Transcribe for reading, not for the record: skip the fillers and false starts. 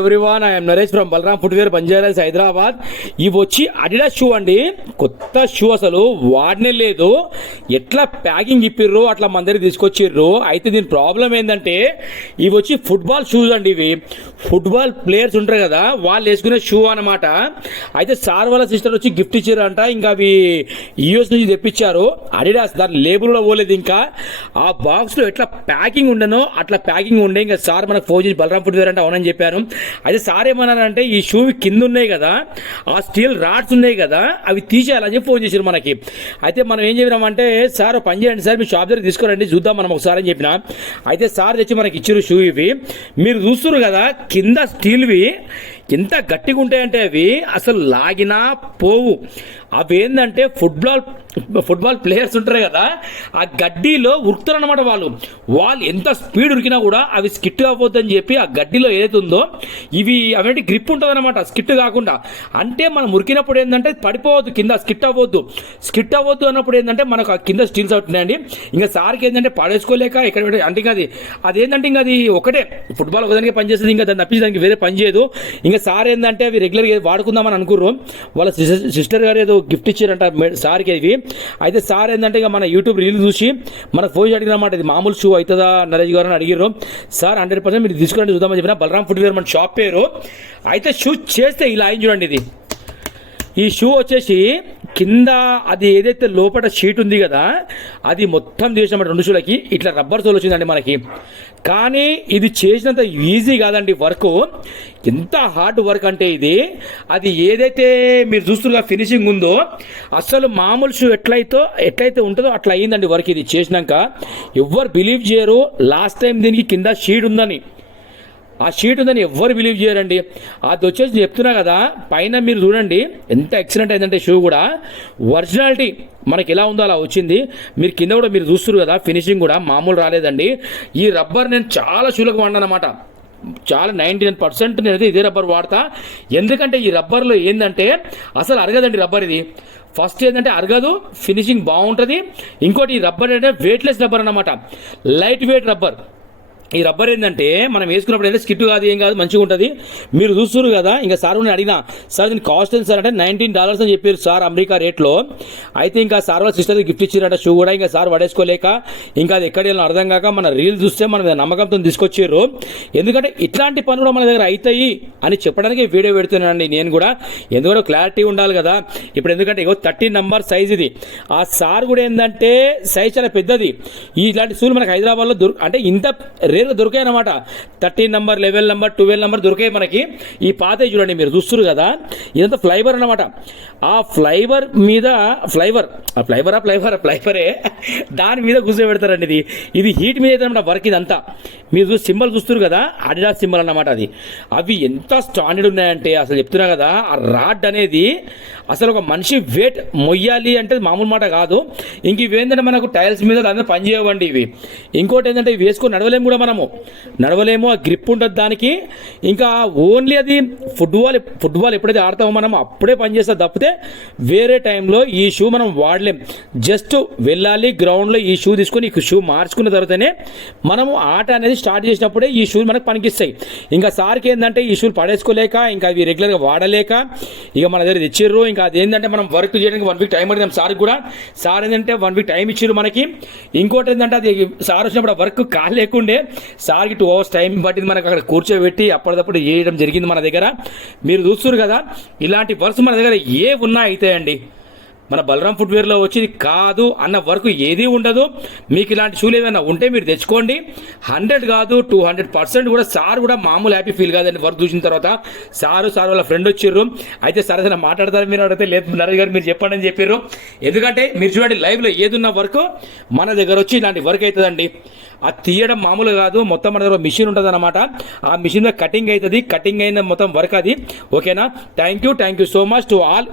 Everyone, I'm Naresh from Balram footwear, Banjaras, Hyderabad. ఇవి వచ్చి Adidas shoe అండి. కొత్త షూ, అసలు వాడనే లేదు. ఎట్లా ప్యాకింగ్ ఇప్పిర్రు అట్లా మన దగ్గర తీసుకొచ్చిర్రు. అయితే దీని ప్రాబ్లం ఏంటంటే ఇవి వచ్చి ఫుట్బాల్ షూస్ అండి. ఇవి ఫుట్బాల్ ప్లేయర్స్ ఉంటారు కదా, వాళ్ళు వేసుకునే షూ అనమాట. అయితే సార్ వాళ్ళ సిస్టర్ వచ్చి గిఫ్ట్ ఇచ్చారంట. ఇంకా అవి యూఎస్ నుంచి తెప్పించారు. అడిడాస్ దాని లేబుల్ కూడా పోలేదు. ఇంకా ఆ బాక్స్ లో ఎట్లా ప్యాకింగ్ ఉండనో అట్లా ప్యాకింగ్ ఉండే. ఇంకా సార్ మనకు ఫోన్ చేసి బలరాం ఫుట్వేర్ అంటే అవునని చెప్పారు. అయితే సార్ ఏమన్నారంటే ఈ షూ కింద ఉన్నాయి కదా, ఆ స్టీల్ రాడ్స్ ఉన్నాయి కదా, అవి తీసేయాలని చెప్పి ఫోన్ చేశారు మనకి. అయితే మనం ఏం చెప్పినామంటే, సార్ పని చేయండి సార్, మీ షాప్ దగ్గర తీసుకురండి చూద్దాం మనం ఒకసారి అని చెప్పిన. అయితే సార్ తెచ్చి మనకి ఇచ్చారు షూ. ఇవి మీరు చూస్తున్నారు కదా, కింద స్టీల్వి ఎంత గట్టిగా ఉంటాయంటే అవి అసలు లాగినా పోవు. అవి ఏంటంటే ఫుట్బాల్ ప్లేయర్స్ ఉంటారు కదా, ఆ గడ్డీలో ఉరుకుతారు అనమాట. వాళ్ళు ఎంత స్పీడ్ ఉరికినా కూడా అవి స్కిట్ కావద్దని చెప్పి ఆ గడ్డీలో ఏదైతే ఉందో అవేంటి గ్రిప్ ఉంటుంది అనమాట, స్కిట్ కాకుండా. అంటే మనం ఉరికినప్పుడు ఏంటంటే పడిపోవద్దు, కింద స్కిట్ అవ్వద్దు అన్నప్పుడు ఏంటంటే మనకు ఆ కింద స్టీల్స్ అవుతున్నాయండి. ఇంకా సార్కి ఏంటంటే పడేసుకోలేక ఇక్కడ అంటే ఇంకా అదేంటంటే ఇంకా అది ఒకటే ఫుట్బాల్ ఒకదానికి పనిచేస్తుంది. ఇంకా దాన్ని తప్పించి దానికి వేరే పని చేయదు. ఇంకా సార్ ఏంటంటే అవి రెగ్యులర్గా వాడుకుందామని అనుకుర్రు. వాళ్ళ సిస్టర్ గారు ఏదో గిఫ్ట్ ఇచ్చారంట సార్కి ఇవి. అయితే సార్ ఏంటంటే ఇక మన యూట్యూబ్ రీల్ చూసి మనకు ఫోన్ అడిగినమాట, ఇది మామూలు షూ అవుతుందా నరేష్ గారు అని అడిగారు. సార్ 100% మీరు తీసుకురండి చూద్దామని చెప్పిన. బలరాం ఫుట్వేర్ మన షాప్ పేరు. అయితే షూ చేస్తే ఇలా అయింది చూడండి. ఇది ఈ షూ వచ్చేసి కింద అది ఏదైతే లోపల షీట్ ఉంది కదా, అది మొత్తం చేసినమాట 2 షూలకి. ఇట్లా రబ్బర్ సోల్ వచ్చిందండి మనకి. కానీ ఇది చేసినంత ఈజీ కాదండి వర్క్. ఎంత హార్డ్ వర్క్ అంటే అది ఏదైతే మీరు చూస్తున్న ఫినిషింగ్ ఉందో, అసలు మామూలు షూ ఎట్లయితే ఉంటుందో అట్లా అయ్యిందండి వర్క్. ఇది చేసినాక ఎవ్వరు బిలీవ్ చేయరు. లాస్ట్ టైం దీనికి కింద షీట్ ఉందని, ఆ షీట్ ఉందని ఎవ్వరు బిలీవ్ చేయరండి. అది వచ్చేసి చెప్తున్నా కదా, పైన మీరు చూడండి ఎంత ఎక్సలెంట్ అయిందంటే షూ కూడా ఒరిజినాలిటీ మనకి ఎలా ఉందో అలా వచ్చింది. మీరు కింద కూడా మీరు చూస్తున్నారు కదా, ఫినిషింగ్ కూడా మామూలు రాలేదండి. ఈ రబ్బర్ నేను చాలా షూలకు వాడినమాట. చాలా 99% నేనైతే ఇదే రబ్బర్ వాడతా. ఎందుకంటే ఈ రబ్బర్లో ఏంటంటే అసలు అరగదండి రబ్బర్. ఇది ఫస్ట్ ఏంటంటే అరగదు, ఫినిషింగ్ బాగుంటుంది. ఇంకోటి ఈ రబ్బర్ అంటే వెయిట్లెస్ రబ్బర్ అన్నమాట, లైట్ వెయిట్ రబ్బర్. ఈ రబ్బర్ ఏంటంటే మనం వేసుకున్నప్పుడు అయితే స్కిట్ కాదు, ఏం కాదు, మంచిగా ఉంటుంది. మీరు చూస్తున్నారు కదా. ఇంకా సార్ అడిగినా, సార్ దీని కాస్ట్ ఎంత సార్ అంటే $19 అని చెప్పారు సార్ అమెరికా రేట్లో. అయితే ఇంకా సార్ వాళ్ళ సిస్టర్ గిఫ్ట్ ఇచ్చారట షూ కూడా. ఇంకా సార్ పడేసుకోలేక ఇంకా అది ఎక్కడ వెళ్ళిన అర్థం కాక మన రీల్ చూస్తే మన నమ్మకంతో తీసుకొచ్చారు. ఎందుకంటే ఇట్లాంటి పనులు కూడా మన దగ్గర అవుతాయి అని చెప్పడానికి వీడియో పెడుతున్నానండి నేను కూడా. ఎందుకంటే క్లారిటీ ఉండాలి కదా. ఇప్పుడు ఎందుకంటే 13 నంబర్ సైజ్ ఇది. ఆ సార్ కూడా ఏంటంటే సైజ్ చాలా పెద్దది. ఇలాంటి షూలు మనకి హైదరాబాద్లో అంటే ఇంత రేర్గా దొరికాయి అనమాట. 13 నంబర్, 11 నంబర్, 12 నంబర్ దొరికాయి మనకి. ఈ పాత చూడండి మీరు చూస్తున్నారు కదా, ఇదంతా ఫ్లైబర్ అనమాట. ఆ ఫ్లైబర్ మీద ఫ్లైబరే దాని మీద కూర్చోబెడతారండి. ఇది హీట్ మీద అయితే వర్క్. ఇదంతా మీరు సింబల్ చూస్తున్నారు కదా, అడిడాస్ సింబల్ అన్నమాట అది. అవి ఎంత స్టాండర్డ్ ఉన్నాయంటే అసలు చెప్తున్నా కదా, ఆ రాడ్ అనేది అసలు ఒక మనిషి వెయిట్ మొయ్యాలి అంటే మామూలు మాట కాదు. ఇంక ఇవి ఏంటంటే మనకు టైల్స్ మీద దాని పని చేయవండి ఇవి. ఇంకోటి ఏంటంటే ఇవి వేసుకొని నడవలేము కూడా, నడవలేము. ఆ గ్రిప్ ఉంటుంది దానికి. ఇంకా ఓన్లీ అది ఫుట్బాల్ ఎప్పుడైతే ఆడతామో మనం అప్పుడే పనిచేస్తుంది తప్పితే వేరే టైంలో ఈ షూ మనం వాడలేం. జస్ట్ వెళ్ళాలి గ్రౌండ్లో ఈ షూ తీసుకొని ఈ షూ మార్చుకున్న తర్వాతనే మనము ఆట అనేది స్టార్ట్ చేసినప్పుడే ఈ షూ మనకు పనికిస్తాయి. ఇంకా సార్కి ఏంటంటే ఈ షూలు పడేసుకోలేక ఇంకా అవి రెగ్యులర్గా వాడలేక ఇక మన దగ్గర తెచ్చిర్రు. ఇంకా అది ఏంటంటే మనం వర్క్ చేయడానికి 1 వీక్ టైం పడుతుంది సార్ కూడా. సార్ ఏంటంటే 1 వీక్ టైం ఇచ్చిర్రు మనకి. ఇంకోటి ఏంటంటే అది సార్ వచ్చినప్పుడు ఆ వర్క్ కాలేకుండే సార్కి 2 అవర్స్ టైం పట్టింది మనకు అక్కడ కూర్చోబెట్టి అప్పటిదప్పుడు చేయడం జరిగింది మన దగ్గర. మీరు చూస్తున్నారు కదా, ఇలాంటి వర్క్స్ మన దగ్గర ఏ ఉన్నా అవుతాయండి. మన బలరాం ఫుట్వేర్లో వచ్చేది కాదు అన్న వర్క్ ఏది ఉండదు. మీకు ఇలాంటి షూలు ఏమైనా ఉంటే మీరు తెచ్చుకోండి. 100 కాదు 200% కూడా సార్ కూడా మామూలు హ్యాపీ ఫీల్ కాదండి వర్క్ చూసిన తర్వాత. సార్ వాళ్ళ ఫ్రెండ్ వచ్చిర్రు. అయితే సార్ ఏదైనా మాట్లాడతారు మీరు అడిగితే లేదు నరేష్ గారు మీరు చెప్పండి అని చెప్పారు. ఎందుకంటే మీరు చూడండి లైవ్లో ఏదున్న వర్క్ మన దగ్గర వచ్చి ఇలాంటి వర్క్ అవుతుందండి. అది తీయడం మామూలు కాదు, మొత్తం మన దగ్గర మిషన్ ఉంటుంది అనమాట. ఆ మిషన్ మీద కటింగ్ అవుతుంది. కటింగ్ అయిన మొత్తం వర్క్ అది. ఓకేనా? Thank you so much to all.